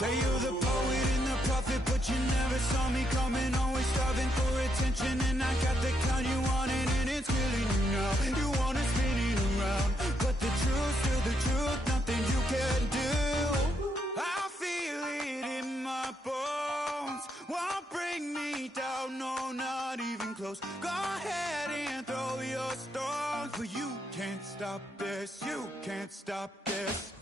Say you're the poet and the prophet, but you never saw me coming. Always starving for attention, and I got the kind you wanted, and it's killing you now. You wanna spin it around, but the truth's still the truth, nothing you can do. I feel it in my bones, won't bring me down, no, not even close. Go ahead and throw your stones, but you can't stop this, you can't stop this.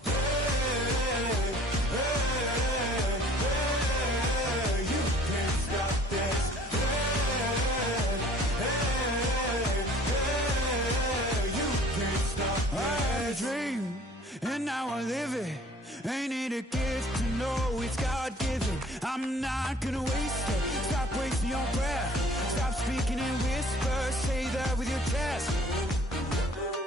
You can't stop this. You can't stop this. I had a dream, and now I live it. Ain't it a gift to know it's God-given? I'm not gonna waste it. Stop wasting your breath. Stop speaking in whispers. Say that with your chest.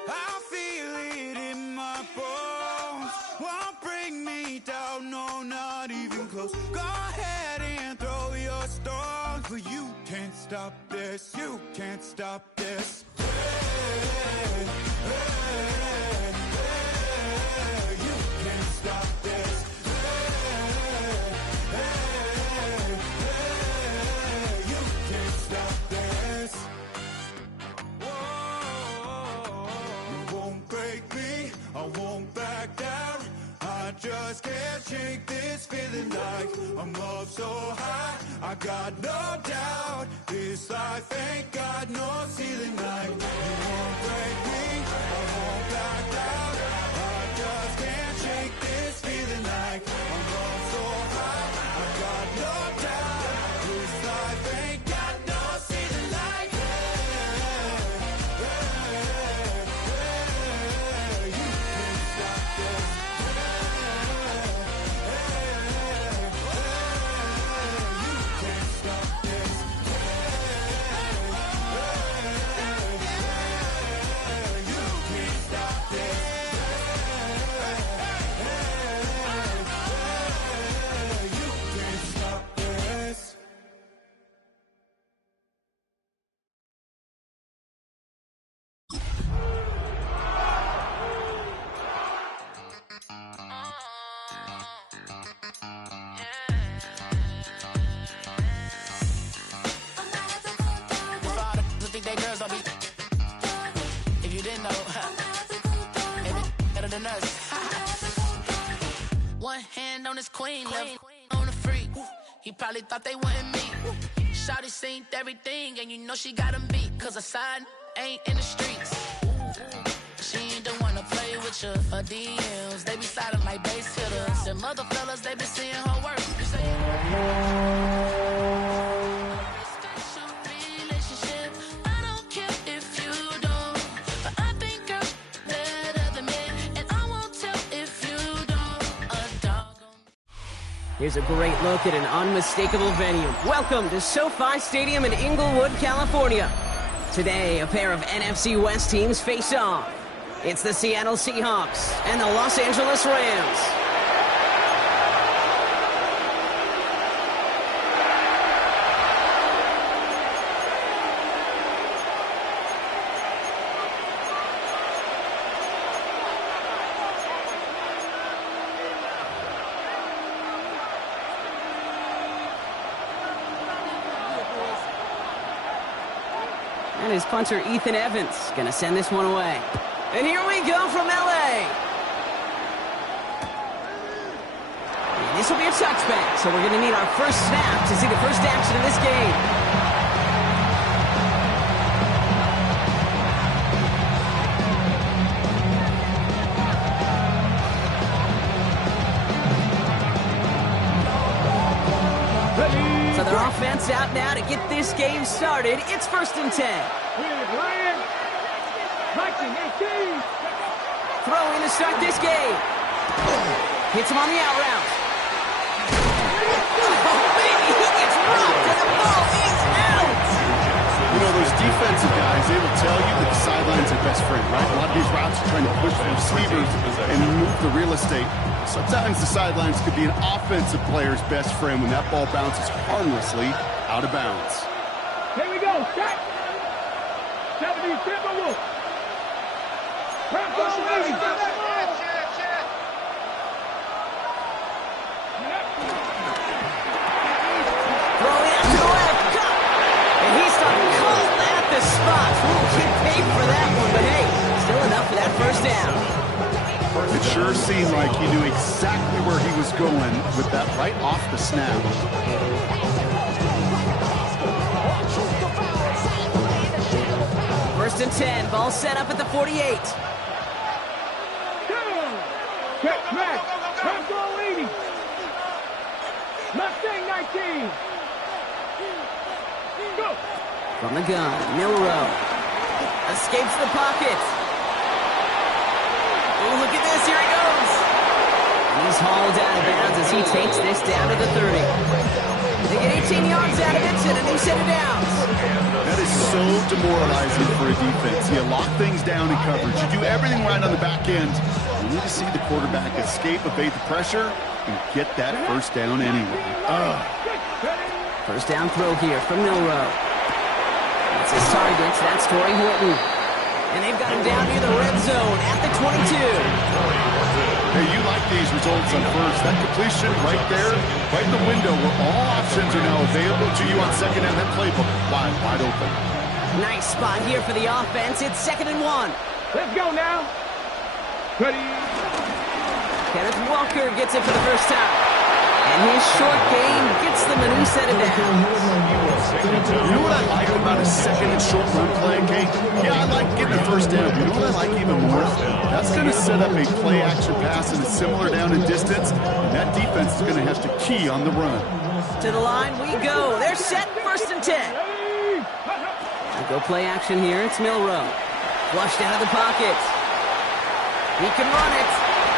I feel it in my bones, won't bring me down, no, not even close. Go ahead and throw your stones, but you can't stop this, you can't stop this. You can't stop this. You can't stop this. You won't break me, I won't back down. I just can't shake this feeling like I'm up so high. I got no doubt this life ain't got no ceiling like. You won't break me, I won't back down. I just can't shake this feeling like I'm up so high. I got no doubt this life ain't got no ceiling like. You can't stop this. You can't stop this. You can't stop this. You can't stop this. Think they girls don't be. If you didn't know, maybe better than us. One hand on his queen, left on the freak. He probably thought they wanted me. Shawty seen everything, and you know she got him beat. Cause her side ain't in the streets. She ain't the one to play with you. Her DMs, they be sliding like base hitters. And mother fellas, they be seeing her work. You say, Here's a great look at an unmistakable venue. Welcome to SoFi Stadium in Inglewood, California. Today, a pair of NFC West teams face off. It's the Seattle Seahawks and the Los Angeles Rams. And his punter, Ethan Evans, going to send this one away. And here we go from L.A. And this will be a touchback, so we're going to need our first snap to see the first action of this game. So their offense out now to get this game started. It's 1st and 10. Throw in to start this game. Hits him on the out route. Oh, baby, he gets rocked and the ball is out. You know, those defensive guys, they will tell you that the sideline's their best friend, right? A lot of these routes are trying to push the receivers and move the real estate. Sometimes the sidelines could be an offensive player's best friend when that ball bounces harmlessly out of bounds. Here we go, check. 70 Timberwolves. Press on, baby. tape for that one, but hey, still enough for that first down. It sure seemed like he knew exactly where he was going with that right off the snap. First and 10, ball set up at the 48. Check, match. Time goal 80. Mustang 19. Go. From the gun, Milrow. Escapes the pocket. Oh, look at this, here he goes. He's hauled out of bounds as he takes this down to the 30. They get 18 yards out of it and a new set of downs. That is so demoralizing for a defense. You lock things down in coverage. You do everything right on the back end. You need to see the quarterback escape, evade the pressure, and get that first down anyway. First down throw here from Milrow. That's his target. That's Torrey Horton. And they've got him down near the red zone at the 22. Hey, you like these results on first. That completion right there, right in the window where all options are now available to you on second down. That playbook wide open. Nice spot here for the offense. It's 2nd and 1. Let's go now. Ready. Kenneth Walker gets it for the first time. And his short game gets them a new set of downs. You know what I like about a second and short run play, Kate? Yeah, I like getting a first down. You know what I like even more? That's going to set up a play action pass in a similar down and distance, and that defense is going to have to key on the run. To the line we go. They're set, 1st and 10. We'll go play action here. It's Milrow. Flushed out of the pocket. He can run it.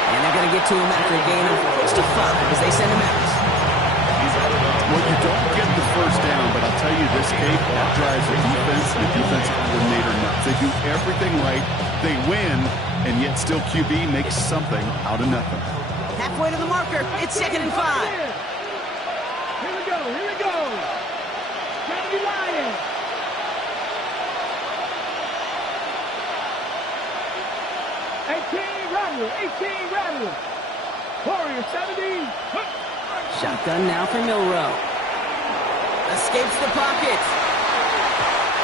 And they're going to get to him after a gain of close to 5 as they send him out. Well, you don't get the first down, but I'll tell you this, Kate, that drives the defense and the defensive coordinator nuts. They do everything right. They win, and yet still QB makes something out of nothing. Halfway to the marker. It's 2nd and 5. Here we go. Here we go. Gotta be lying. 18 Rattler. Warrior 70. Shotgun now for Milrow. Escapes the pocket.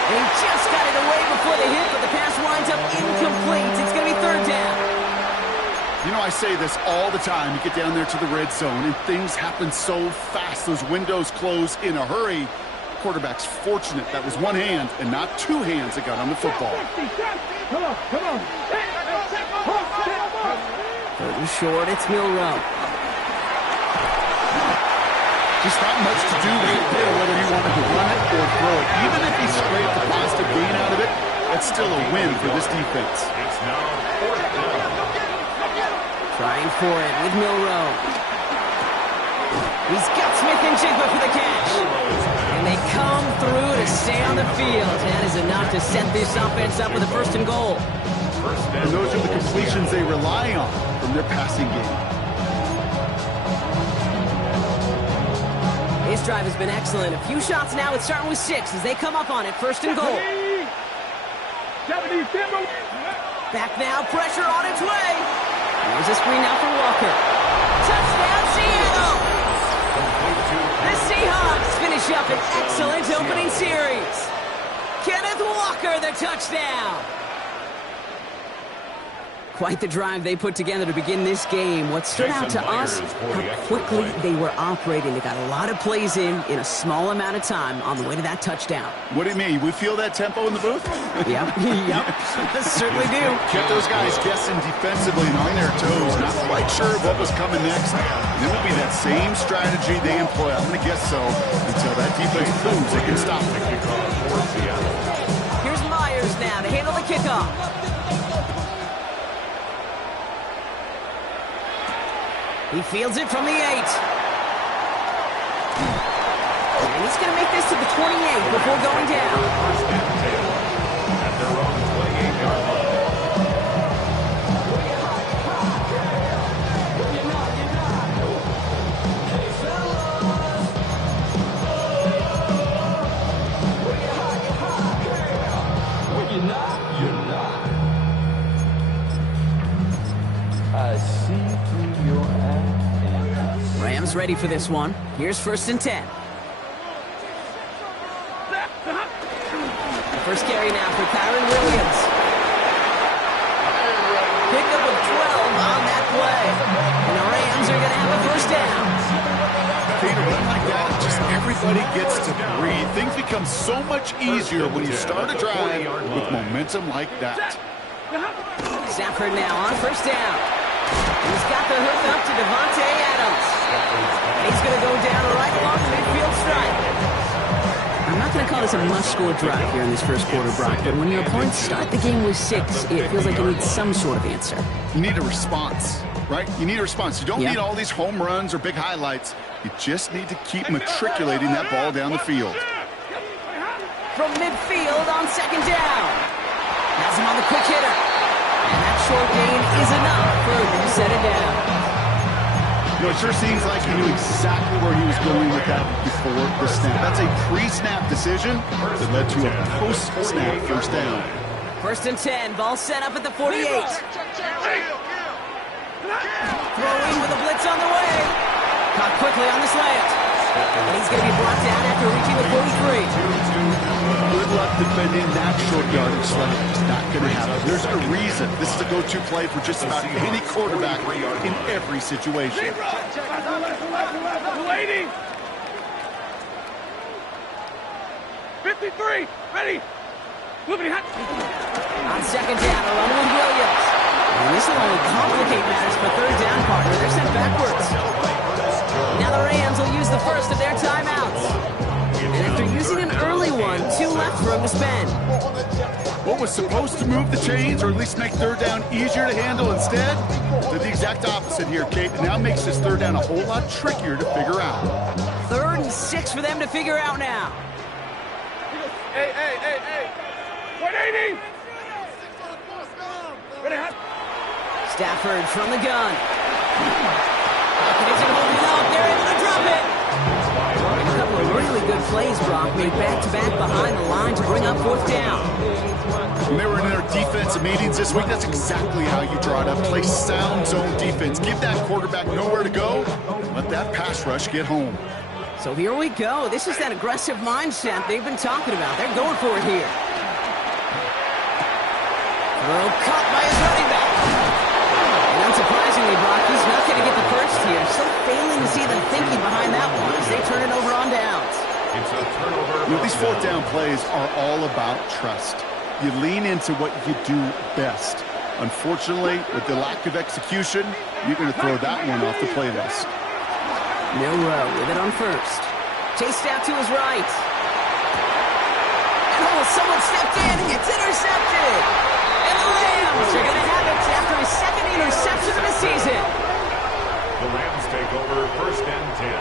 And he just got it away before the hit, but the pass winds up incomplete. It's going to be 3rd down. You know, I say this all the time. You get down there to the red zone, and things happen so fast. Those windows close in a hurry. Quarterback's fortunate that was one hand and not two hands that got on the football. Come on. 3rd and short, it's Milrow. Just not much to do right there, whether he wanted to run it or throw it. Even if he scraped the positive gain out of it, that's still a win for this defense. Trying for it with Milrow. He's got Smith and Jigba for the catch. And they come through to stay on the field. That is enough to set this offense up with a 1st and goal. And those are the completions they rely on from their passing game. His drive has been excellent. A few shots now. It's starting with 6 as they come up on it. 1st and goal. Back now. Pressure on its way. There's a screen now for Walker. Touchdown, Seattle! The Seahawks finish up an excellent opening series. Kenneth Walker, the touchdown. Quite the drive they put together to begin this game. What stood out to us, how quickly they were operating. They got a lot of plays in a small amount of time on the way to that touchdown. What do you mean? We feel that tempo in the booth? Yep, certainly do. Kept those guys guessing defensively and on their toes, not quite sure what was coming next. And it will be that same strategy they employ, I'm going to guess so, until that defense proves they can stop it. Here's Myers now to handle the kickoff. He fields it from the 8. And he's going to make this to the 28 before going down. At their own 28-yard line. You're not. I see through your eyes. Rams ready for this one. Here's 1st and 10. First carry now for Kyron Williams. Pickup of 12 on that play. And the Rams are going to have a first down. Peter, run like that, just everybody gets to breathe. Things become so much easier when you start a drive with momentum like that. Stafford now on first down. He's got the hook up to Devontae Adams. He's going to go down right along the midfield stripe. I'm not going to call this a must-score drive here in this first quarter, Brock, but when your opponents start the game with 6, it feels like you need some sort of answer. You need a response, right? You need a response. You don't need all these home runs or big highlights. You just need to keep matriculating that ball down the field. From midfield on second down. Has him on the quick hitter. And that short gain is enough for him to set it down. You know, it sure seems like he knew exactly where he was going with that before the snap. That's a pre-snap decision that led to a post-snap first down. First and 10, ball set up at the 48. Throwing with a blitz on the way. Caught quickly on the slant. And he's going to be brought down after reaching the 43. Good luck defending that short yardage slant. It's not going to happen. There's a reason this is a go-to play for just about any quarterback in every situation. 53, ready. On second down, a run with Williams. And this will only complicate matters for third down, partner. They're sent backwards. Now the Rams will use the first of their timeouts. And after using an early one, 2 left for him to spend. What was supposed to move the chains or at least make third down easier to handle instead did the exact opposite here, Kate. It now makes this third down a whole lot trickier to figure out. 3rd and 6 for them to figure out now. Hey. 180. Stafford from the gun. Isn't holding up. They're able to drop it. A couple of really good plays, Brock, made back-to-back behind the line to bring up 4th down. When they were in their defensive meetings this week, that's exactly how you draw it up. Play sound zone defense. Give that quarterback nowhere to go. Let that pass rush get home. So here we go. This is that aggressive mindset they've been talking about. They're going for it here. Throw caught by his running back. And unsurprisingly, Brock, he's not going to get the first here. Still failing to see the thinking behind that one as they turn it over on downs. It's a turnover. You know, these 4th down plays are all about trust. You lean into what you do best. Unfortunately, with the lack of execution, you're going to throw that one off the playlist. Milrow with it on first. Chased out to his right. And someone stepped in. It's intercepted. And the Rams are going to have it after his 2nd interception of the season. The Rams take over 1st and 10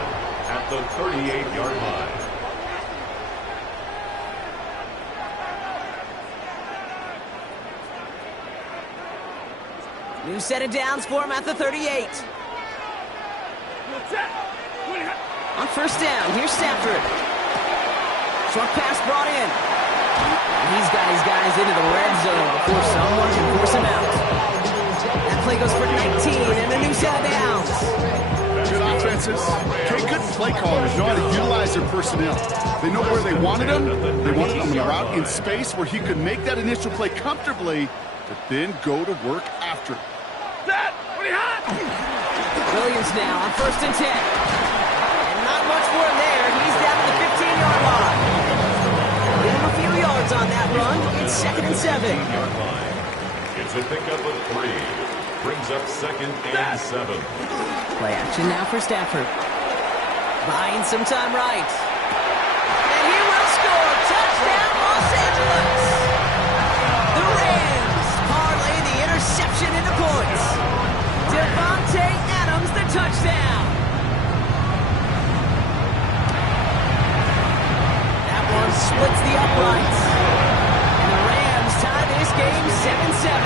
at the 38-yard line. New set of downs for him at the 38. On first down, here's Stafford. Short pass brought in. He's got his guys into the red zone before someone can force him out. That play goes for 19 and a new set of downs. Good offenses. Good play callers know how to utilize their personnel. They know where they wanted them. They wanted them in a route in space where he could make that initial play comfortably, but then go to work after it. Williams now on 1st and 10. And not much for him there. He's down to the 15-yard line. Give him a few yards on that run. It's 2nd and 7. It's a pickup of 3. Brings up 2nd and 7. Play action now for Stafford. Buying some time right. And he will score. Touchdown, Los Angeles. The Rams parlay the interception into points. Devontae Adams, the touchdown. That one splits the uprights. And the Rams tie this game 7-7.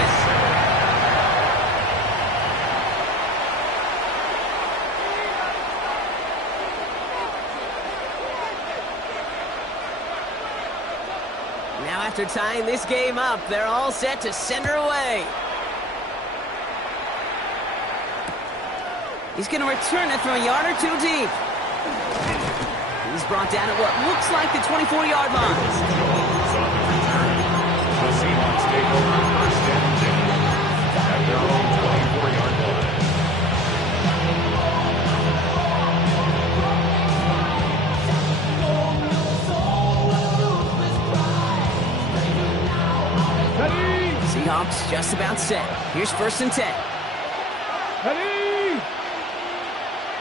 Now after tying this game up, they're all set to send her away. He's going to return it from a yard or 2 deep. He's brought down at what looks like the 24-yard line. take over first and 10 at their own 24-yard line. Seahawks just about set. Here's first and 10. Ready?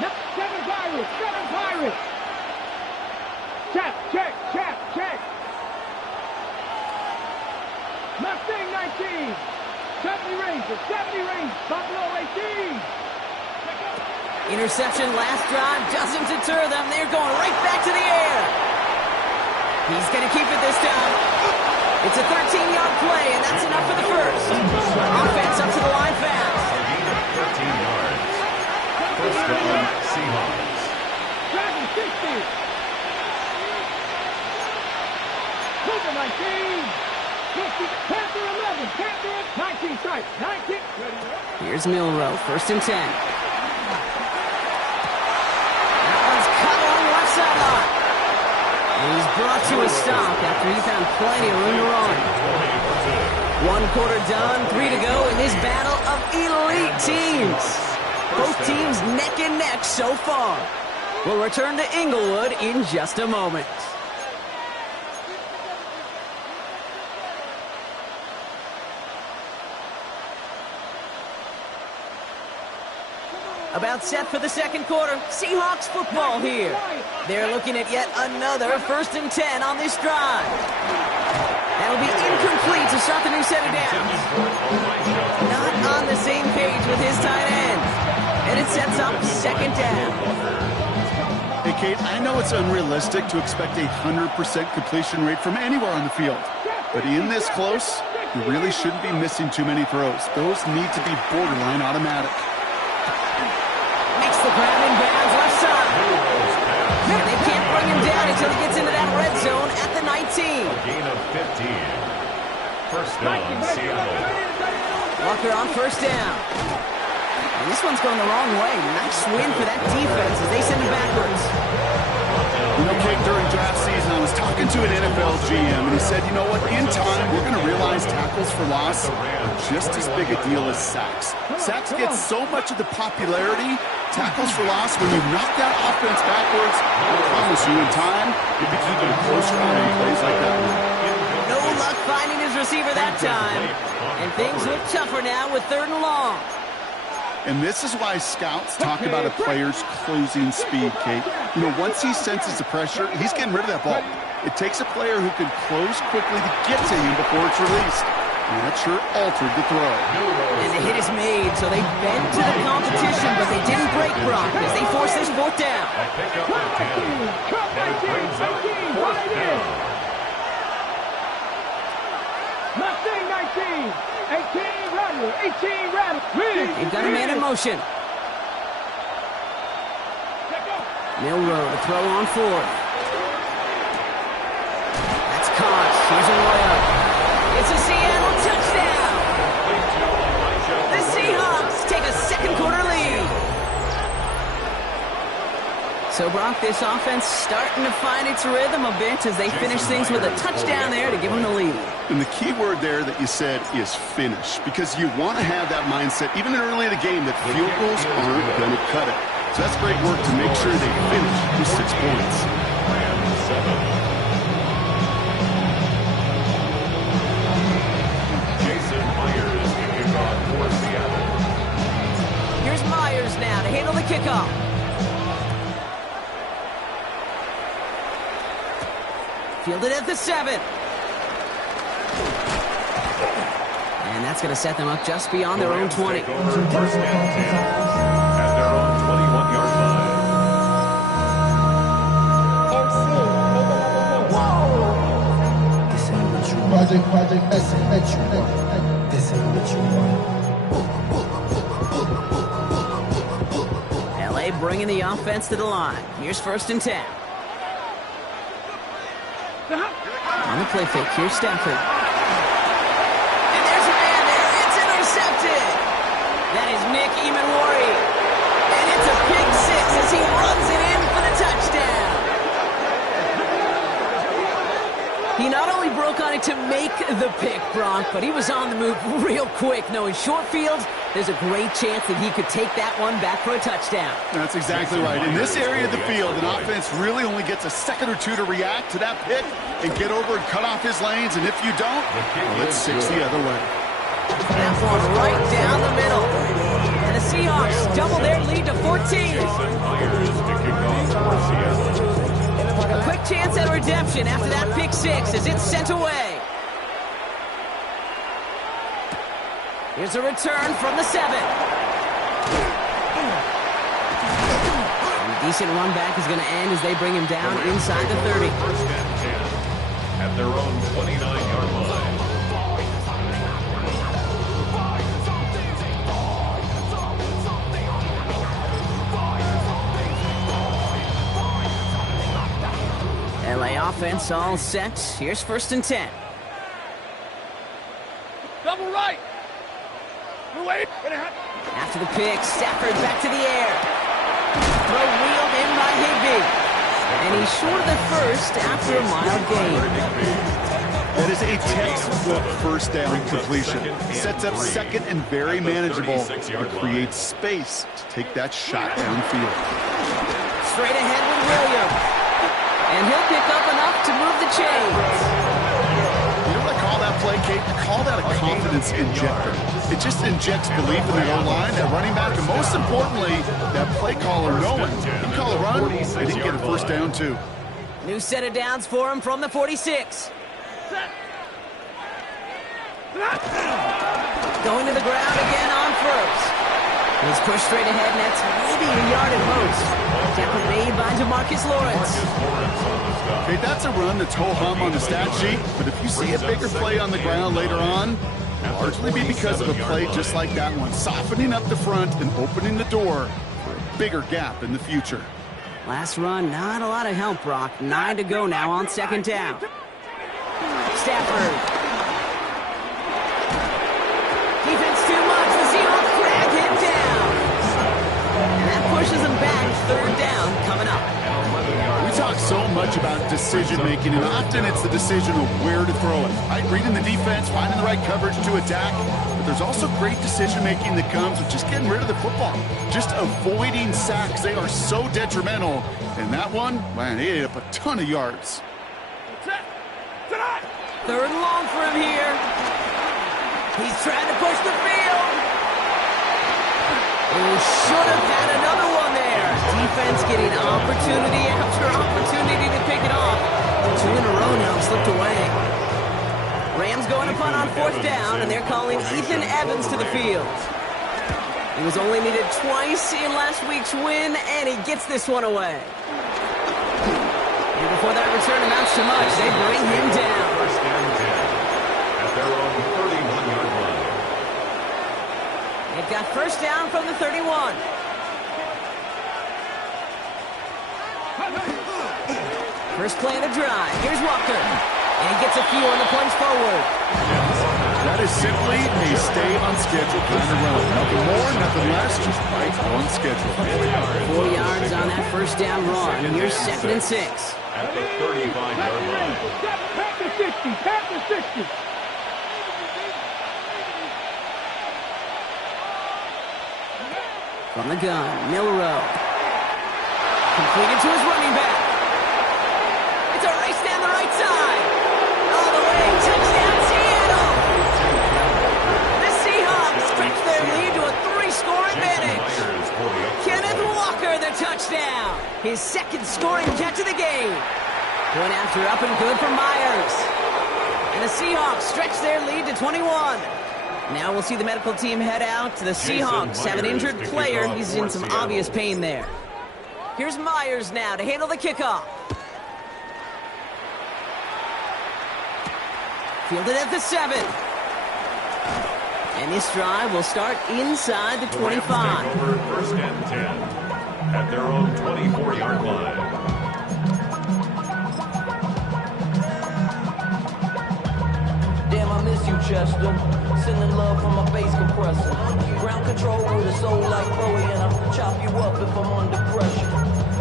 Yep, seven Pirates. Check. Mustang 19. 70 Rangers. Buffalo 18. Interception last drive doesn't deter them. They're going right back to the air. He's going to keep it this time. It's a 13-yard play, and that's enough for the first. Offense up to the line fast. A gain of 13 yards. First down, Seahawks. Dragon 60. Cougar 19. 50. Panther 11. Panther 19 strike. 19. Here's Milrow, first and 10. That one's cut along the left sideline. And he's brought to a stop after he found plenty of room to run. 1 quarter done, 3 to go in this battle of elite teams. Both teams neck and neck so far. We'll return to Inglewood in just a moment. About set for the second quarter. Seahawks football here. They're looking at yet another first and 10 on this drive. That'll be incomplete to start the new set of downs. Not on the same page with his tight end. And it sets up second down. Hey, Kate, I know it's unrealistic to expect a 100% completion rate from anywhere on the field. But in this close, you really shouldn't be missing too many throws. Those need to be borderline automatic. Makes the grab in bounds left side. And they can't bring him down until he gets into that red zone at the 19. Gain of 15. First down, Seattle. Walker on first down. And this one's going the wrong way. Nice win for that defense as they send him backwards. You know, Kate, during draft season, I was talking to an NFL GM, and he said, you know what, in time, we're going to realize tackles for loss are just as big a deal as sacks. Sacks get so much of the popularity. Tackles for loss, when you knock that offense backwards, I promise you, in time, you'll be keeping a close eye on plays like that one. No luck finding his receiver that time. And things look tougher now with 3rd and long. And this is why scouts talk about a player's closing speed, Kate. You know, once he senses the pressure, he's getting rid of that ball. It takes a player who can close quickly to get to him before it's released. And that sure altered the throw. And the hit is made, so they bent to the competition, but they didn't break Brock as they force this 4th down. Mustang 19. 18 Rattle. They've got a man in motion. Milrow to throw on 4th. That's caught. Here's a layup. It's a Seattle touchdown. The Seahawks take a second quarter lead. So, Brock, this offense starting to find its rhythm a bit as they finish things with a touchdown there to give them the lead. And the key word there that you said is finish, because you want to have that mindset, even early in the game, that field goals aren't going to cut it. So that's great work to make sure they finish with 6 points. Jason Myers to kick off for Seattle. Here's Myers now to handle the kickoff. Fielded at the 7. And that's going to set them up just beyond their own 20. First and 10 at their own 21-yard line. This ain't what you want. Project, this ain't what you want. This ain't what you want. LA bringing the offense to the line. Here's first and 10. On the play fake, here's Stafford. And there's a man there. It's intercepted. That is Nick Emanwari. And it's a big 6 as he runs it in for the touchdown. He not only broke on it to make the pick, Brock, but he was on the move real quick. Knowing short field, there's a great chance that he could take that one back for a touchdown. That's exactly right. In this area of the field, an offense really only gets a second or two to react to that pick and get over and cut off his lanes. And if you don't, well, it's 6 the other way. That one right down the middle. And the Seahawks double their lead to 14. A quick chance at redemption after that pick six as it's sent away. Here's a return from the 7. And a decent run back is going to end as they bring him down inside the 30. First and 10 at their own 29-yard line. LA offense all set. Here's 1st and 10. Double right. Wait. After the pick, Stafford back to the air. Throw wheeled in by Higbee. And he's short of the first after a mild gain. That is a textbook first down completion. Sets up second and very manageable. It creates space to take that shot downfield. Straight ahead with Williams. And he'll pick up enough to move the chains. You know what I call that play, Kate? I call that a confidence injector. It just injects belief in that O-line, that running back, and most importantly, that play caller knowing he can call a run, and he can get a first down too. New set of downs for him from the 46. Going to the ground again on first. He's pushed straight ahead, and that's maybe a yard at most. Tackle made by DeMarcus Lawrence. Okay, that's a run that's ho-hum on the stat sheet, but if you see a bigger play on the ground later on, it'll largely be because of a play just like that one, softening up the front and opening the door for a bigger gap in the future. Last run, not a lot of help, Brock. 9 to go now on 2nd down. Stafford. Defense too much. The Seahawks drag him down. And that pushes him back. 3rd down coming up. We talk so much about decision-making, and often it's the decision of where to throw it. Right? Reading the defense, finding the right coverage to attack, but there's also great decision-making that comes with just getting rid of the football, just avoiding sacks. They are so detrimental, and that one, man, he ate up a ton of yards. 3rd and long for him here. He's trying to push the field. He should have had another one there. Defense getting opportunity after opportunity to pick it off. 2 in a row now slipped away. Rams going to punt on 4th down, and they're calling Ethan Evans to the field. He was only needed twice in last week's win, and he gets this one away. And before that return amounts to much, they bring him down. First and 10 at their own 31-yard line. They've got 1st down from the 31. First play of the drive. Here's Walker. And he gets a few on the plunge forward. That is simply a stay on schedule kind of run. Nothing more, nothing less, just right on schedule. 4 yards on that 1st down run. Here's 2nd and 6. At the 35-yard line. Pack the 60. Pack the 60. From the gun, Milrow. Completed to his running back. It's a race down the right side. All the way, touchdown Seattle. The Seahawks stretch their lead to a 3-score advantage. Kenneth Walker, the touchdown. His 2nd scoring catch of the game. Going after up and good for Myers. And the Seahawks stretch their lead to 21. Now we'll see the medical team head out. The Seahawks have an injured player. He's in some obvious pain there. Here's Myers now to handle the kickoff. Fielded at the 7. And this drive will start inside the 25. Over 1st and 10 at their own 24-yard line. Damn, I miss you, Chester. Sending love from my bass compressor. Ground control with a soul like Bowie, and I'll chop you up if I'm under pressure.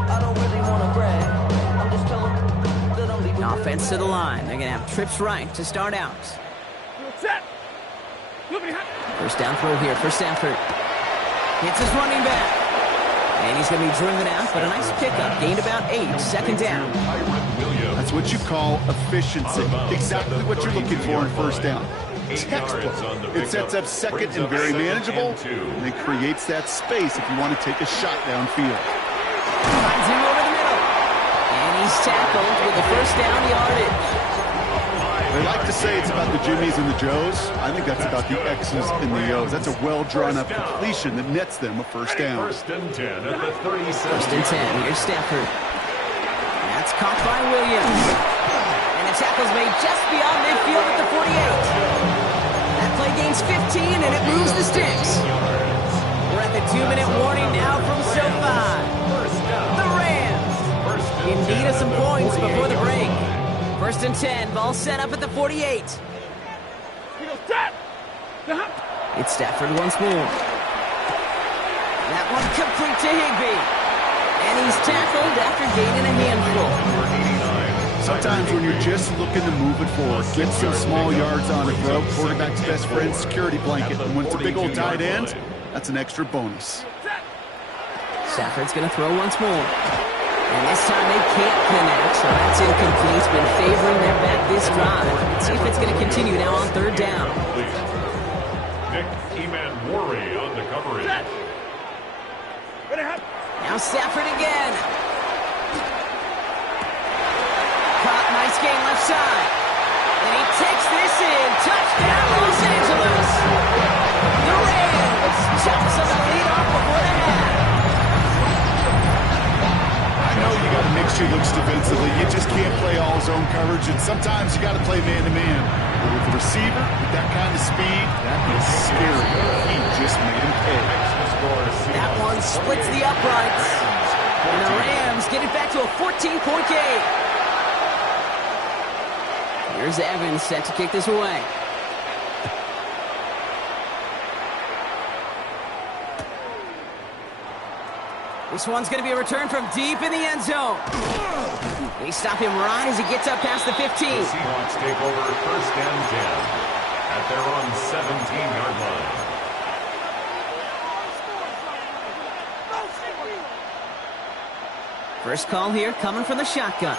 I don't really want to brag. I'm just telling that I'm leaving. Offense to the line. They're going to have trips right to start out. Set. First down throw here for Stafford. Hits his running back. And he's going to be driven out, but a nice pickup. Gained about 8. Second down. That's what you call efficiency. Exactly what you're looking for in first down. Textbook. It sets up second and very manageable, and it creates that space if you want to take a shot downfield. Finds him over the middle. And he's tackled with the first down yardage. They like to say it's about the Jimmies and the Joes. I think that's about the X's and the O's. That's a well-drawn-up completion that nets them a first down. First and 10 at the 37. First and 10. Here's Stafford. That's caught by Williams. And the tackle's made just beyond midfield at the 48. That play gains 15, and it moves the sticks. We're at the 2-minute warning now from SoFi. The Rams in need of some points before the break. First and 10, ball set up at the 48. It's Stafford once more. That one complete to Higbee. And he's tackled after gaining a handful. Sometimes when you're just looking to move it forward, get some small yards on it, bro. Quarterback's best friend, security blanket. And when it's a big old tight end, that's an extra bonus. Stafford's going to throw once more. And this time they can't connect, so that's incomplete. It's been favoring their back this drive. Let's see if it's going to continue now on third down. Nick Eman-Worry on the coverage. Now Stafford again. Caught, nice gain left side. And he takes this in. Touchdown, Los Angeles. The Rams jumps on the lead off before the half. I know you got to mix your looks defensively. You just can't play all zone coverage, and sometimes you got to play man-to-man. But with the receiver, with that kind of speed, that is scary. He just made him pay. That one splits the uprights. And the Rams get it back to a 14-point game. Here's Evans set to kick this away. This one's going to be a return from deep in the end zone. They stop him right as he gets up past the 15. The Seahawks take over first and 10 at their own 17-yard line. First call here coming from the shotgun.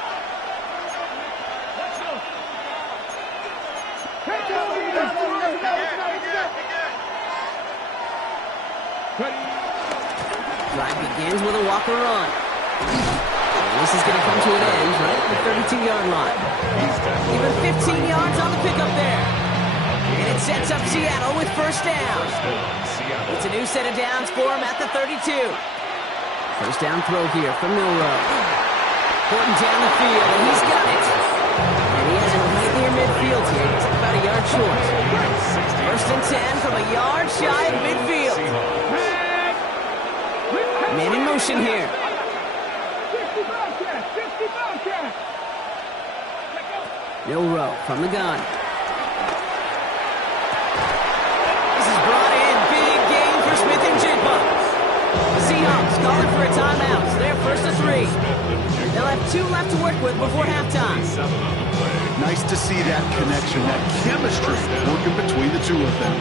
Drive begins with a walker run. And this is going to come to an end right at the 32-yard line. Even 15 yards on the pickup there. And it sets up Seattle with first down. It's a new set of downs for him at the 32. First down throw here from Milroe. Porting down the field, and he's got it. And he has it right near midfield here. He's about a yard short. First and 10 from a yard shy of midfield. Man in motion here. Milroe from the gun. This is brought in. Big game for Smith and Jigba. The Seahawks calling for a timeout. So they're first to 3. They'll have 2 left to work with before halftime. Nice to see that connection, that chemistry working between the two of them.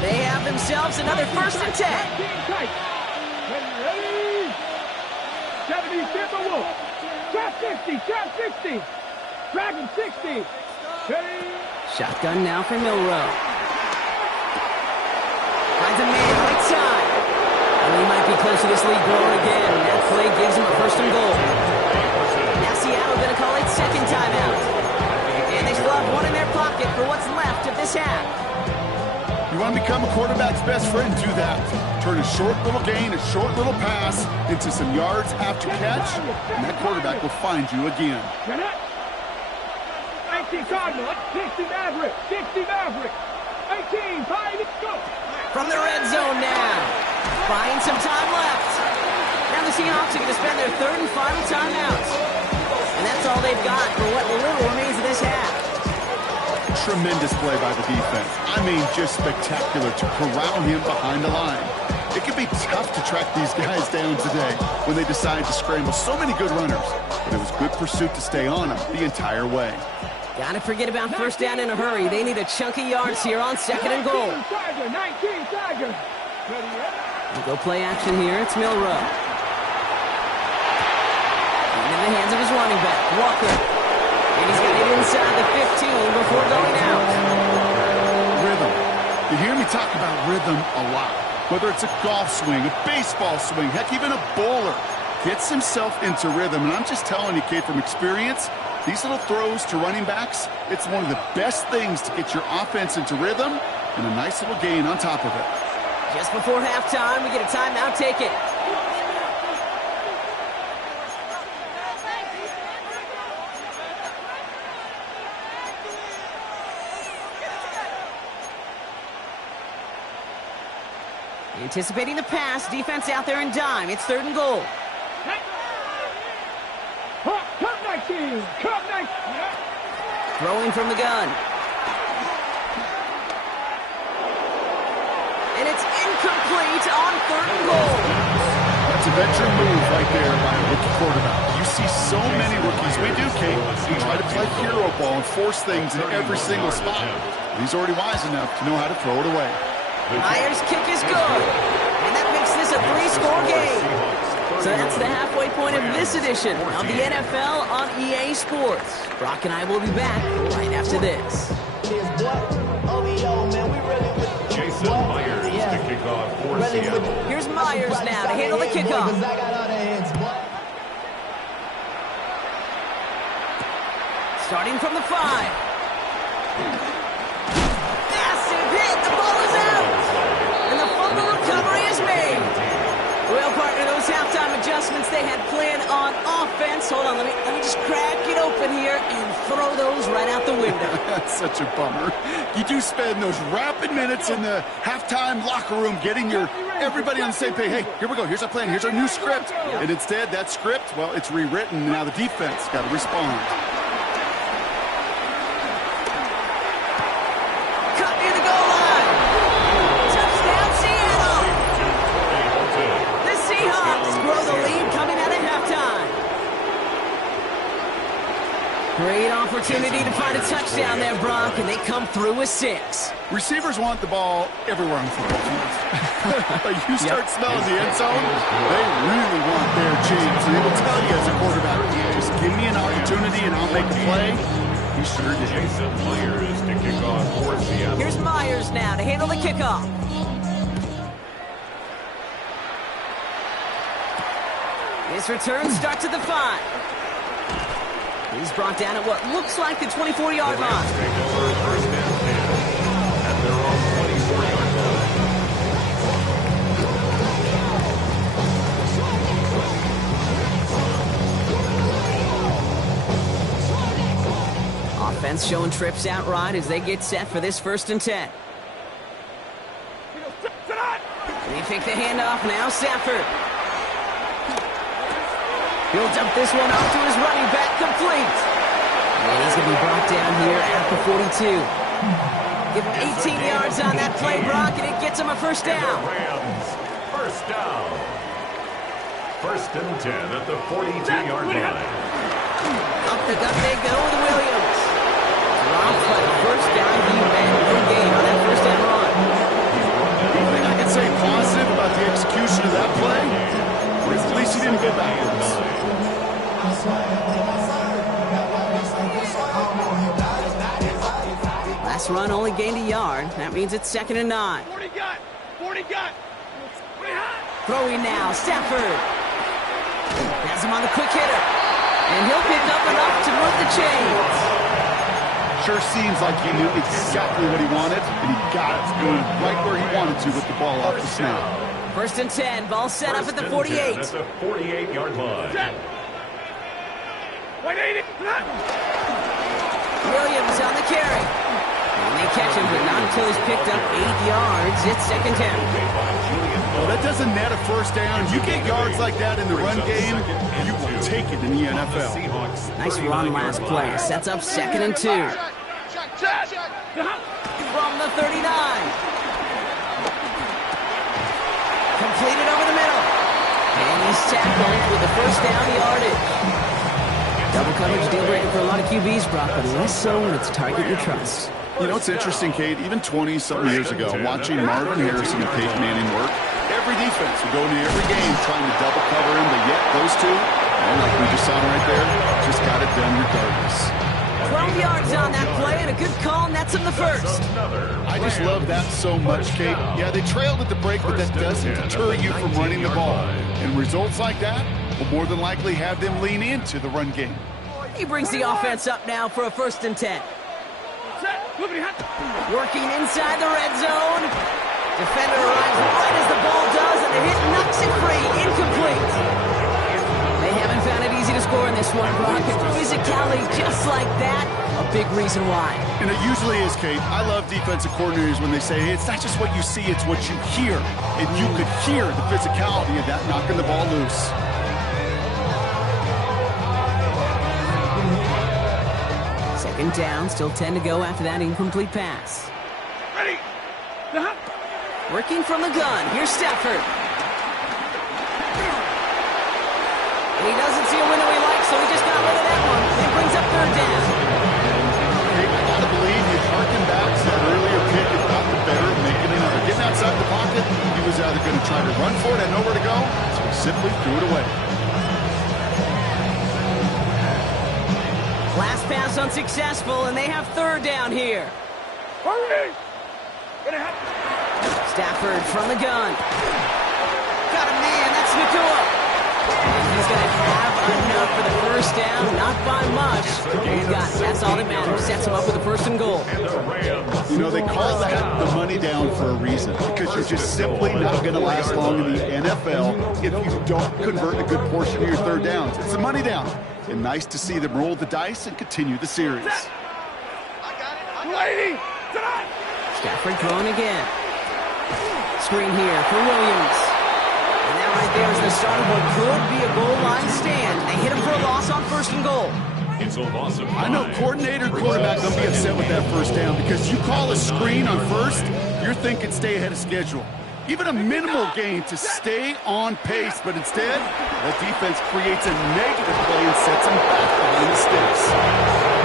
They have themselves another first and 10. 70, Timberwolf. Trap 60, trap 60. Dragon 60. Shotgun now for Milroe. Finds a man right side. And he might be close to this lead growing again. That play gives him a first and goal. Now Seattle going to call it second timeout. And they still have one in their pocket for what's left of this half. You want to become a quarterback's best friend, do that. Turn a short little gain, a short little pass into some yards after catch, and that quarterback will find you again. 19 Cardinals, 60 Maverick, 60 Maverick, 18, Pine, go. From the red zone now. Buying some time left. Now the Seahawks are going to spend their third and final timeout. And that's all they've got for what little remains of this half. Tremendous play by the defense. I mean, just spectacular to corral him behind the line. It can be tough to track these guys down today when they decide to scramble. So many good runners, but it was good pursuit to stay on them the entire way. Gotta forget about first down in a hurry. They need a chunk of yards here on 2nd and goal. 19 Tiger. We'll go play action here. It's Milrow. In the hands of his running back, Walker. And he's got it inside the 15 before going out. Rhythm. You hear me talk about rhythm a lot. Whether it's a golf swing, a baseball swing, heck, even a bowler gets himself into rhythm. And I'm just telling you, kid, from experience, these little throws to running backs, it's one of the best things to get your offense into rhythm and a nice little gain on top of it. Just before halftime, we get a timeout. Take it. Anticipating the pass, defense out there in dime. It's 3rd and goal. Come 19. Come 19. Throwing from the gun. And it's incomplete on 3rd and goal. That's a veteran move right there by a rookie quarterback. You see so many rookies. We do, Kate. We try to play hero ball and force things in every single spot. He's already wise enough to know how to throw it away. Myers' kick is good. And that makes this a 3-score game. So that's the halfway point of this edition of the NFL on EA Sports. Brock and I will be back right after this. Jason Myers to kick off for Seattle. Here's Myers now to handle the kickoff. Starting from the 5. Massive hit. The ball is out. And the fumble recovery is made. Well, partner, those halftime adjustments they had planned on offense. Hold on, let me just crack it open here and throw those right out the window. That's such a bummer. You do spend those rapid minutes in the halftime locker room getting everybody on the same page. Hey, here we go. Here's our plan. Here's our new script. Yep. And instead, that script, well, it's rewritten. Now the defense got to respond. Cut near the goal line. Touchdown, Seattle. The Seahawks grow the lead coming out of halftime. Great opportunity to find a touchdown there, Brock, and they come through with 6. Receivers want the ball everywhere on the football field. But you start smelling the end zone, they really want their chance. And they will tell you as a quarterback, just give me an opportunity and I'll make a play. He sure did. Jason Myers to kick off for Seattle. Here's Myers now to handle the kickoff. His return starts at the 5. He's brought down at what looks like the 24-yard line. Take over 1st and 10 at their own 24-yard line. Offense showing trips out right as they get set for this 1st and 10. They take the handoff now, Stafford. He'll dump this one off to his running back, complete. And he's going to be brought down here at the 42. Give him 18 yards on that play, Brock, and it gets him a 1st down. Rams, 1st down. 1st and 10 at the 42-yard line. Up the gut they go with Williams. Dropped, but 1st down, he made no gain on that 1st down run. I can say positive about the execution of that play. At least he didn't go backwards. Last run only gained a yard. That means it's 2nd and 9. 40 got. 40 got. Throwing now, Stafford. Has him on the quick hitter. And he'll pick up enough to move the chains. Sure seems like he knew exactly what he wanted, and he got it. Going right where he wanted to with the ball off the snap. 1st and 10. Ball set up at the 48. At the 48-yard line. 180. Williams on the carry. And they catch him, but not until he's picked up 8 yards. It's 2nd down. Well, that doesn't net a 1st down. You get yards like that in the run game, you will take it in the NFL. Nice run last play. Sets up 2nd and 2. From the 39. completed over the middle. And he's tackled with the first down yardage. Double coverage deal breaker for a lot of QBs, Brock, but less so when it's target you trust. You know, it's interesting, Kate, even 20-something years ago, watching Marvin Harrison and Peyton Manning work, every defense would go into every game trying to double cover him, but yet those two, like we just saw right there, just got it done regardless. 12 yards on that play, and a good call nets him the first. I just love that so much, Kate. Yeah, they trailed at the break, but that doesn't deter you from running the ball. And results like that will more than likely have them lean into the run game. He brings the offense up now for a 1st and 10. Working inside the red zone. Defender arrives right as the ball does, and the hit knocks it free. Incomplete. They haven't found it easy to score in this one, Brock. And physicality just like that, a big reason why. And it usually is, Kate. I love defensive coordinators when they say, hey, it's not just what you see, it's what you hear. And you could hear the physicality of that knocking the ball loose. Second down, still 10 to go after that incomplete pass. Ready. Working from the gun, here's Stafford. And he doesn't see a window he likes, so he just got rid of that one. It brings up 3rd down. Hey, I gotta believe he harkened back to that earlier pick and got the better of making another. Getting outside the pocket, he was either going to try to run for it and nowhere to go, so he simply threw it away. Last pass unsuccessful, and they have 3rd down here. Stafford from the gun. Got a man, that's Nakua. And he's going to have enough for the 1st down, not by much. He's got it. That's all that matters. Sets him up with a 1st and goal. You know, they call that the money down for a reason, because you're just simply not going to last long in the NFL if you don't convert a good portion of your 3rd downs. It's the money down. And nice to see them roll the dice and continue the series. Stafford throwing again. Screen here for Williams. And that right there is the start of what could be a goal line stand. They hit him for a loss on 1st and goal. It's a loss of 5. I know coordinator and quarterback going to be upset with that 1st down, because you call a screen on 1st, you're thinking stay ahead of schedule. Even a minimal gain to stay on pace, but instead, the defense creates a negative play and sets them back behind the sticks.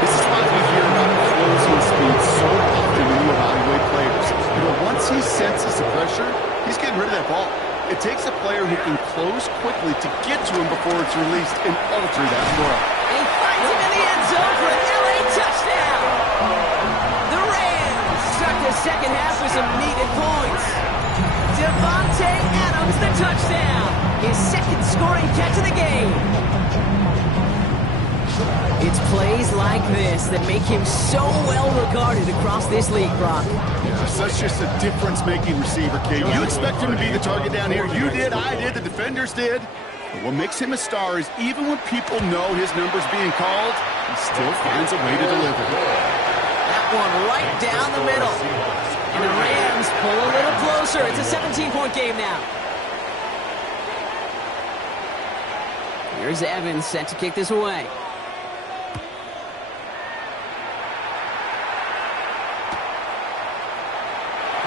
This is why we hear about closing speed so often when you evaluate players. You know, once he senses the pressure, he's getting rid of that ball. It takes a player who can close quickly to get to him before it's released and alter that throw. And he finds him in the end zone for an LA touchdown. The Rams start the 2nd half with some needed points. Devontae Adams, the touchdown. His 2nd scoring catch of the game. It's plays like this that make him so well regarded across this league, Brock. Yeah, such just a difference-making receiver, Kate. You expect him to be the target down here. You did, I did, the defenders did. But what makes him a star is even when people know his number's being called, he still finds a way to deliver. That one right down the middle. And the Rams pull a little closer. It's a 17-point game now. Here's Evans set to kick this away.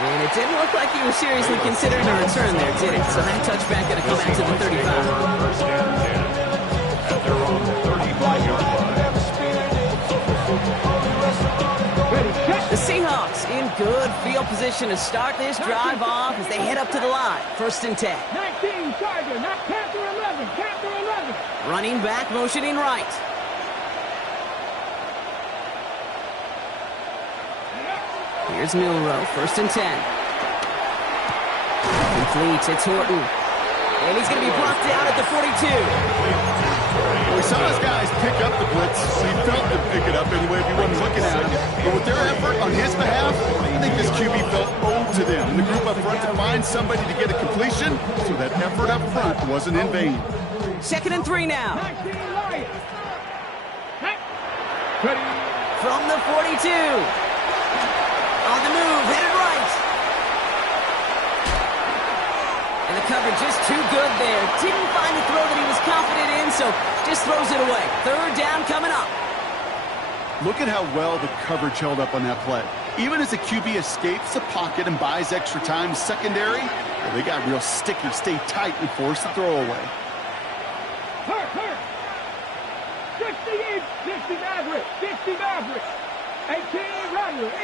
And it didn't look like he was seriously considering a return there, did it? So that touchback going to come out to the 35. 1st and 10. At their own 35-yard line. The Seahawks in good field position to start this drive off as they head up to the line. 1st and 10. 19 Tiger, not Panther 11, Panther 11. Running back, motioning right. Here's Milroe, 1st and 10. Complete, it's Horton. And he's going to be blocked down at the 42. We saw his guys pick up the blitz. He felt them pick it up anyway if he wasn't looking at him. But with their effort on his behalf, I think this QB felt owed to them. And the group up front to find somebody to get a completion, so that effort up front wasn't in vain. 2nd and 3 now. 19 Lions. From the 42. On the move, headed right. And the coverage just too good there. Didn't find the throw that he was confident in, so just throws it away. 3rd down coming up. Look at how well the coverage held up on that play. Even as the QB escapes the pocket and buys extra time, secondary Well, they got real sticky. Stay tight and force the throwaway. Hurt. 60 Maverick. 60 Maverick. 18 Rattler. 18.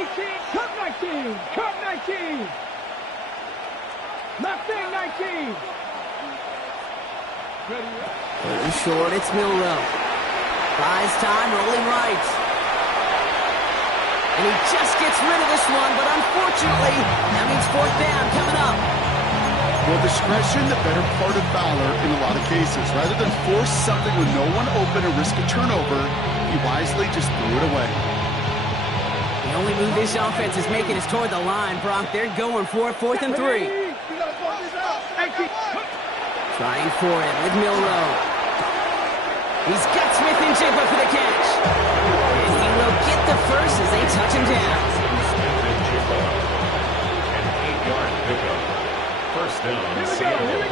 Cup 19. Cup 19. Mustang 19. Pretty short, it's Milrow. Buys time, rolling right. And he just gets rid of this one, but unfortunately, that means fourth down coming up. Well, discretion, the better part of valor in a lot of cases. Rather than force something with no one open and risk a turnover, he wisely just threw it away. The only move this offense is making is toward the line, Brock. They're going for it, 4th and 3. Trying for it with Milrow. He's got Smith and Jigba for the catch. And he will get the first as they touch him down. Smith and Jigba. An 8-yard pickup. First down, Seattle.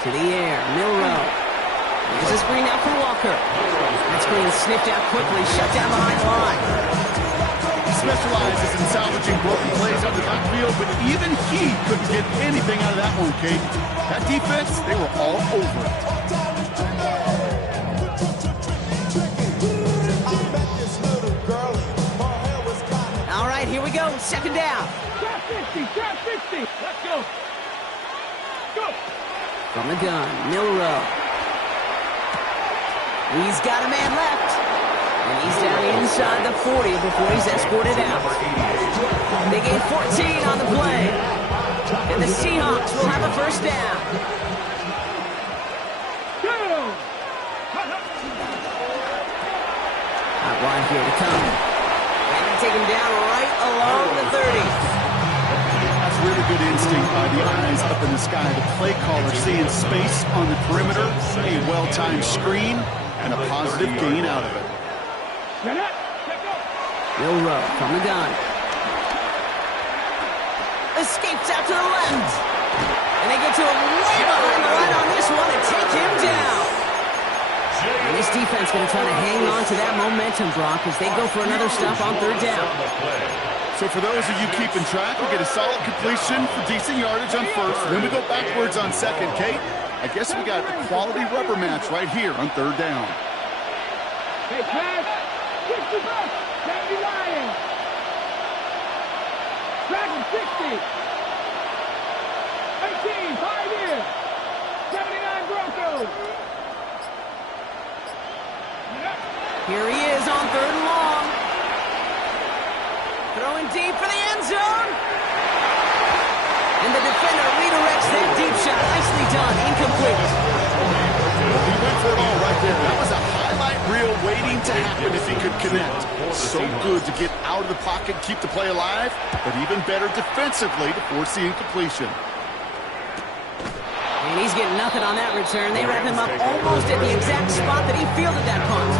To the air, Milrow. There's a screen out for Walker. That screen sniffed out quickly, shut down behind the line. He specializes in salvaging broken plays out of the backfield, but even he couldn't get anything out of that one, Kate. That defense, they were all over it. All right, here we go. 2nd down. Trap 50. Let's go. From the gun, Milrow. He's got a man left. And he's down inside the 40 before he's escorted out. They gain 14 on the play. And the Seahawks will have a first down. Out wide here to come. And they take him down right along the 30. That's really good instinct by the eyes up in the sky. The play caller seeing space on the perimeter, a well-timed screen, and a positive gain out of it. Milrow from the gun. Escapes out to the left. And they get to him way behind the line on this one and take him down. And this defense going to try to hang on to that momentum, Brock, as they go for another stop on 3rd down. So for those of you keeping track, we get a solid completion for decent yardage on 1st. Then we go backwards on 2nd. Kate, I guess we got a quality rubber match right here on 3rd down. Hey, pass. 60 bucks. Sandy Lion. Dragon 60. 18, 5 years. 79 Broncos. Here he is on 3rd and long. Throwing deep for the end zone. And the defender redirects that deep shot. Nicely done. Incomplete. He went for it all right there. That was a highlight reel waiting to happen if he could connect. So good to get out of the pocket, keep the play alive, but even better defensively to force the incompletion. And he's getting nothing on that return. They wrap him up almost at the exact spot that he fielded that punt.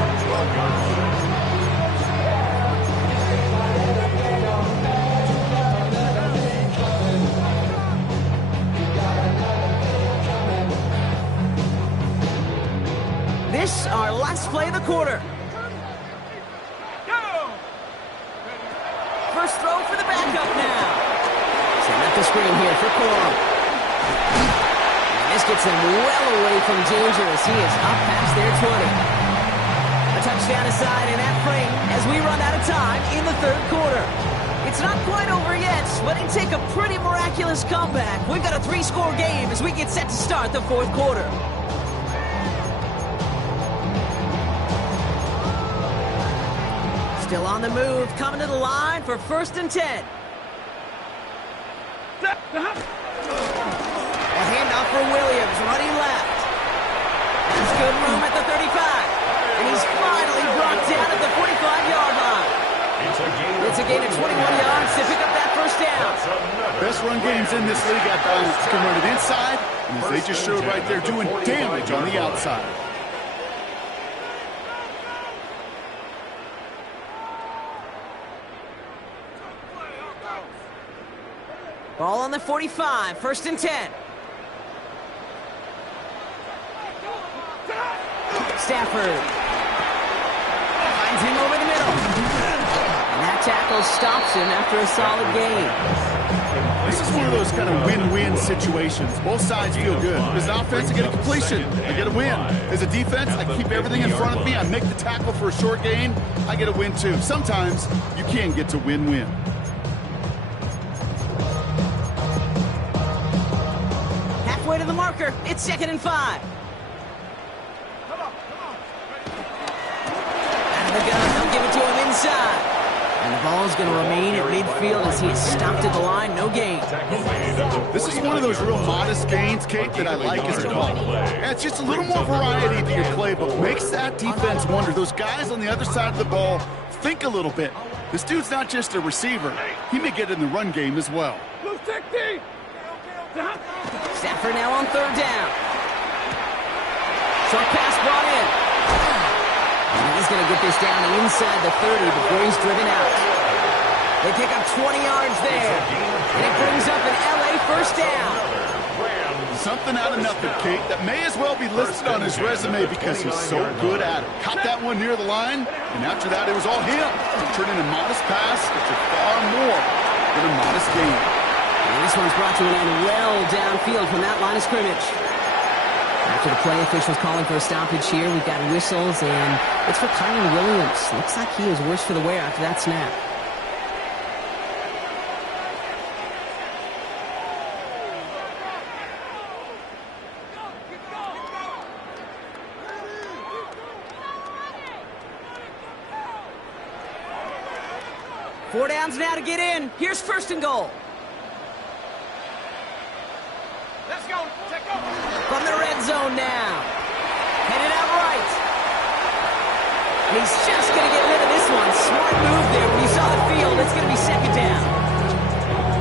This, our last play of the quarter. First throw for the backup now. Setting up the screen here for Corum. And this gets them well away from danger as he is up past their 20. A touchdown aside in that frame as we run out of time in the 3rd quarter. It's not quite over yet, but it take a pretty miraculous comeback. We've got a 3-score game as we get set to start the 4th quarter. Still on the move, coming to the line for 1st and 10. A handoff for Williams, running left. There's good room at the 35. And he's finally brought down at the 45-yard line. It's a gain of 21 yards to pick up that first down. Best run games in this league at balance. Can run it inside, and as they just showed right there, doing damage on the outside. Ball on the 45, 1st and 10. Stafford finds him over the middle. And that tackle stops him after a solid gain. This is one of those kind of win-win situations. Both sides feel good. As an offense, I get a completion. I get a win. As a defense, I keep everything in front of me. I make the tackle for a short gain. I get a win, too. Sometimes you can get to win-win. Halfway to the marker. It's 2nd and 5. Out of the gun. They'll give it to him inside. And the ball's going to remain at midfield as he is stopped at the line. No gain. This is one of those real modest gains, Kate, that I like as a call. Yeah, it's just a little more variety to your playbook. Makes that defense wonder. Those guys on the other side of the ball think a little bit. This dude's not just a receiver. He may get in the run game as well. Stafford now on 3rd down. Short pass brought in. And he's going to get this down inside the 30 before he's driven out. They pick up 20 yards there. And it brings up an LA 1st down. Something out of nothing, Kate, that may as well be listed on his resume because he's so good at it. Caught that one near the line, and after that it was all him. Turning a modest pass into far more than a modest gain. And this one's brought to an end well downfield from that line of scrimmage. After the play officials calling for a stoppage here, we've got whistles, and it's for Kyron Williams. Looks like he is worse for the wear after that snap. Four downs now to get in. Here's 1st and goal. Let's go. Take over. From the red zone now. Headed out right. And he's just going to get rid of this one. Smart move there. When you saw the field, it's going to be 2nd down.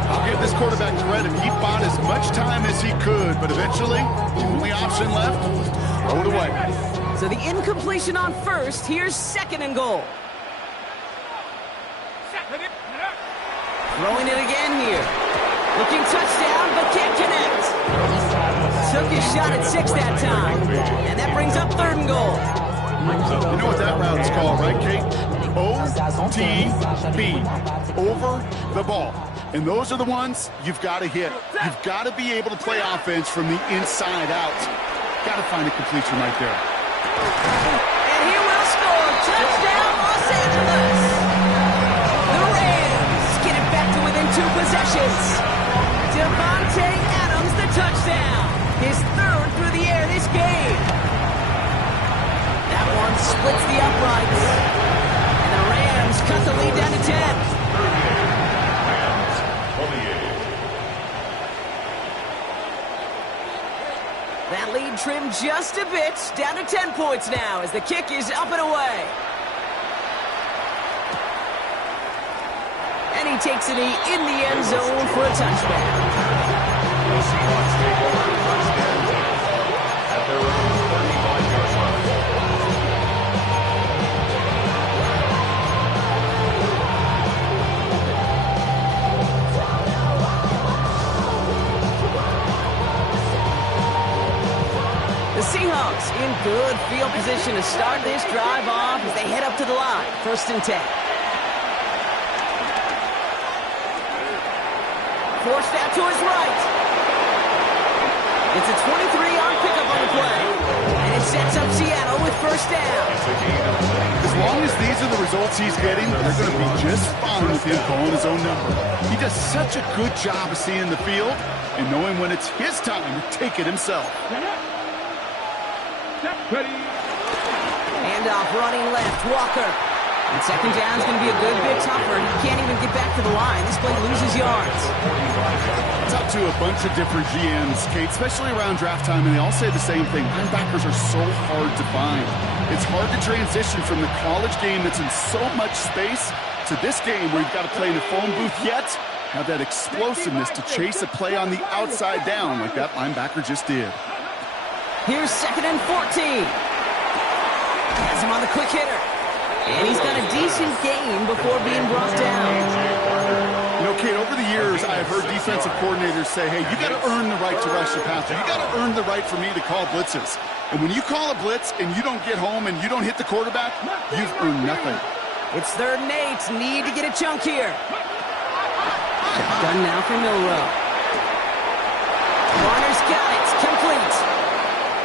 I'll give this quarterback credit. He bought as much time as he could, but eventually, the only option left, throw it away. So the incompletion on 1st. Here's 2nd and goal. Throwing it again here. Looking touchdown, but can't connect. Took his shot at 6 that time. And that brings up 3rd and goal. You know what that route is called, right, Kate? OTB. Over the ball. And those are the ones you've got to hit. You've got to be able to play offense from the inside out. Got to find a completion right there. And he will score. Touchdown, Los Angeles. The Rams get it back to within 2 possessions. Devontae Adams, the touchdown. His 3rd through the air this game. That one splits the uprights. And the Rams cut the lead down to 10. That lead trimmed just a bit, down to 10 points now as the kick is up and away. And he takes it in the end zone for a touchback. The Seahawks take over 1st and 10 at their own 35-yard line. The Seahawks in good field position to start this drive off as they head up to the line. 1st and 10. Forced out to his right. It's a 23-yard pickup on the play. And it sets up Seattle with 1st down. As long as these are the results he's getting, they're going to be just fine with him calling his own number. He does such a good job of seeing the field and knowing when it's his time to take it himself. Handoff running left, Walker. And 2nd down is going to be a good bit tougher. He can't even get back to the line. This play loses yards. It's up to a bunch of different GMs, Kate, especially around draft time, and they all say the same thing. Linebackers are so hard to find. It's hard to transition from the college game that's in so much space to this game where you've got to play in a phone booth yet have that explosiveness to chase a play on the outside down like that linebacker just did. Here's 2nd and 14. Has him on the quick hitter. And he's got a decent game before being brought down. You know, Kate, over the years, I've heard defensive coordinators say, hey, you got to earn the right to rush the passer. You got to earn the right for me to call blitzes. And when you call a blitz and you don't get home and you don't hit the quarterback, you've earned nothing. It's 3rd and 8. Need to get a chunk here. Shotgun now for Milroe. Warner's got it. Complete.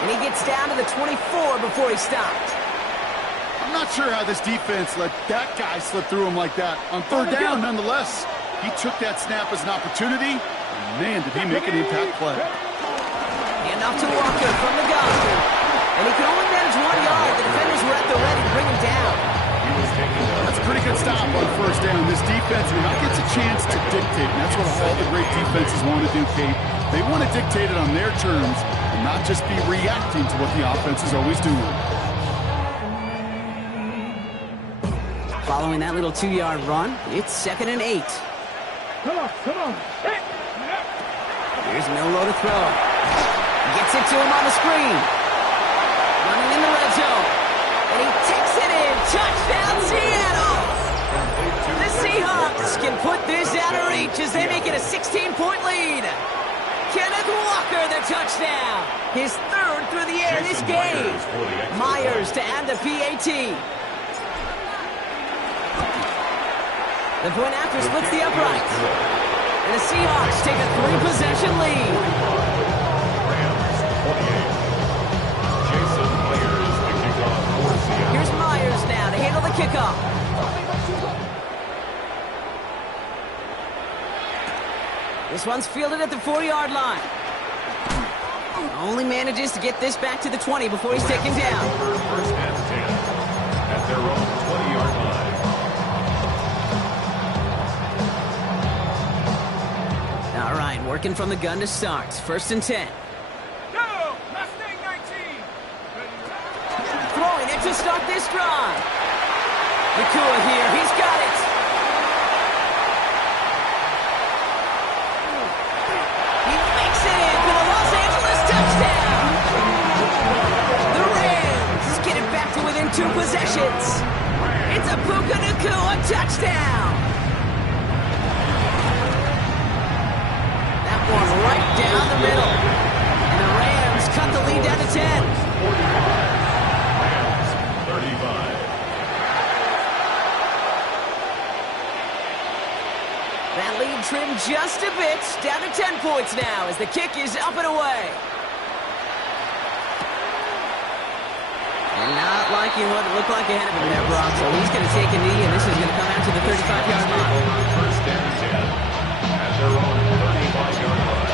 And he gets down to the 24 before he stopped. I'm not sure how this defense let that guy slip through him like that. On 3rd down, nonetheless, he took that snap as an opportunity. And man, did he make an impact play. Hand off to Walker from the gun. And he can only manage 1 yard. The defenders were at the ready to bring him down. That's a pretty good stop on 1st down. This defense now gets a chance to dictate. And that's what all the great defenses want to do, Kate. They want to dictate it on their terms and not just be reacting to what the offense is always doing. Following that little 2-yard run, it's 2nd and 8. Come on. Hey. Here's Milroe to throw. Gets it to him on the screen. Running in the red zone. And he takes it in. Touchdown, Seattle! The Seahawks can put this out of reach as they make it a 16-point lead. Kenneth Walker, the touchdown. His 3rd through the air this game. Myers to add the PAT. The point after splits the uprights. And the Seahawks take a 3-possession lead. Rams 28. Jason Myers, the kickoff for Seattle. Here's Myers now to handle the kickoff. This one's fielded at the 40-yard line. Only manages to get this back to the 20 before he's taken down. 1st and 10 at their own 20-yard line. All right, working from the gun to start. 1st and 10. Go! Mustang 19! Throwing it to start this drive. Nakua here. He's got it. He makes it in for the Los Angeles touchdown. The Rams get it back to within 2 possessions. It's a Puka Nakua touchdown. That one right down the middle. And the Rams cut the lead down to 10. 35. That lead trimmed just a bit, down to 10 points now as the kick is up and away. And not liking what it looked like ahead of him there, Brock, so he's going to take a knee, and this is going to come out to the 35-yard line. 1st and 10 at their own 35-yard line.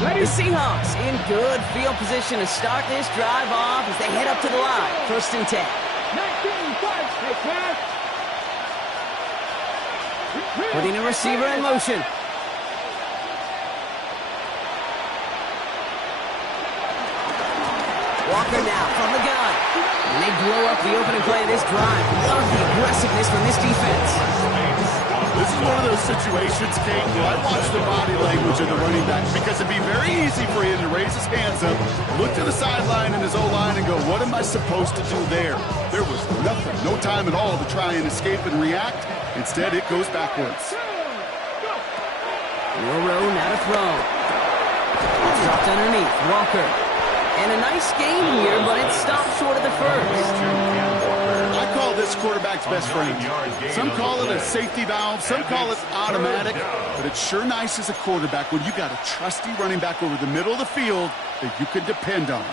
Ready? The Seahawks in good field position to start this drive off as they head up to the line. 1st and 10. 19, fight. Hey, pass. Putting a receiver in motion. Walker now from the gun. And they blow up the opening play of this drive. Love the aggressiveness from this defense. This is one of those situations, Kate, where I watch the body language of the running back because it'd be very easy for him to raise his hands up, look to the sideline and his O-line and go, what am I supposed to do there? There was nothing, no time at all to try and escape and react. Instead, it goes backwards. Milroe now to throw. It's dropped underneath. Walker. And a nice gain here, but it stopped short of the first. I call this quarterback's best friend. Some call it a safety valve, some call it automatic, but it's sure nice as a quarterback when you got a trusty running back over the middle of the field that you can depend on.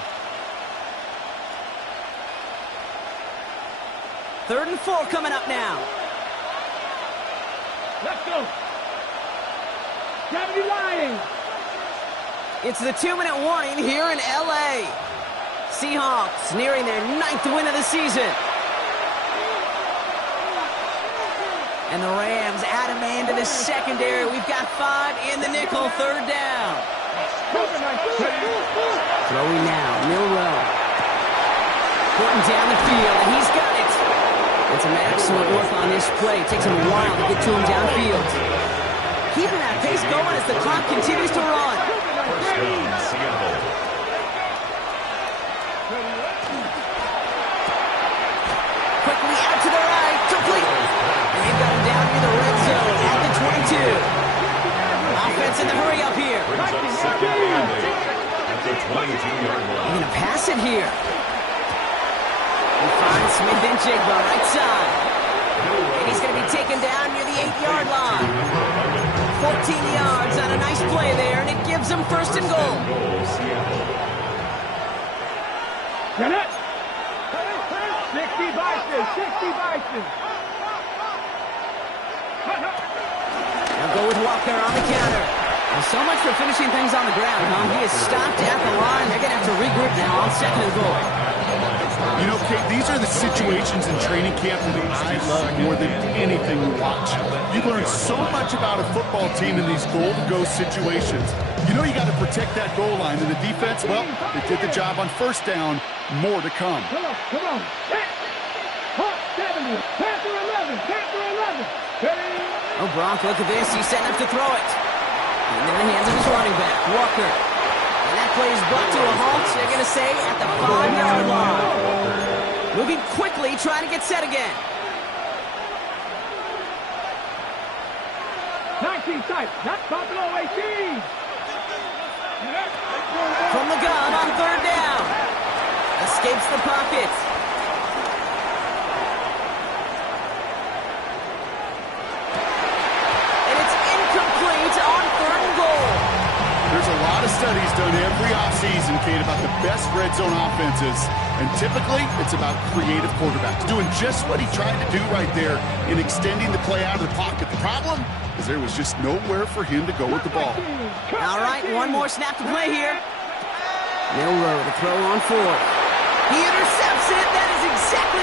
3rd and 4 coming up now. Let's go. Gravity line. It's the 2-minute warning here in L.A. Seahawks nearing their 9th win of the season. And the Rams add a man to the secondary. We've got 5 in the nickel, 3rd down. Throwing now, Milroe. Putting down the field, and he's got it. And some excellent work on this play. It takes him a while to get to him downfield. Keeping that pace going as the clock continues to run. 1st down, Seattle. Quickly out to the right, complete. And they've got him down near the red zone at the 22. Offense in the hurry up here. Brings up second and 8 at the 22-yard line. They're going to pass it here. He finds Smith and Jigba right side. And he's going to be taken down near the 8-yard line. 14 yards on a nice play there, and it gives them first and goal. Get it! 60 Bison! 60 Bison! They'll go with Walker on the counter. Well, so much for finishing things on the ground, huh? He is stopped at the line. They're going to have to regroup now on second and goal. You know, Kate, these are the situations in training camp that I love more than anything to watch. You learn so much about a football team in these goal-to-go situations. You know you got to protect that goal line, and the defense, well, they did the job on first down. More to come. Come on, come on. Hawk 70, Panther 11, Panther 11. Oh, Bronk, look at this. He's setting up to throw it. In the hands of his running back, Walker. And that play is brought to a halt, they're going to say, at the 5-yard line. Moving quickly, trying to get set again. 19 tight, not Buffalo 18. From the gun on third down. Escapes the pocket. And it's incomplete on third and goal. There's a lot of studies done every offseason, Kate, about the best red zone offenses. And typically, it's about creative quarterbacks doing just what he tried to do right there in extending the play out of the pocket. The problem is there was just nowhere for him to go with the ball. All right, one more snap to play here. Milrow to throw on fourth. He intercepts it. That is exactly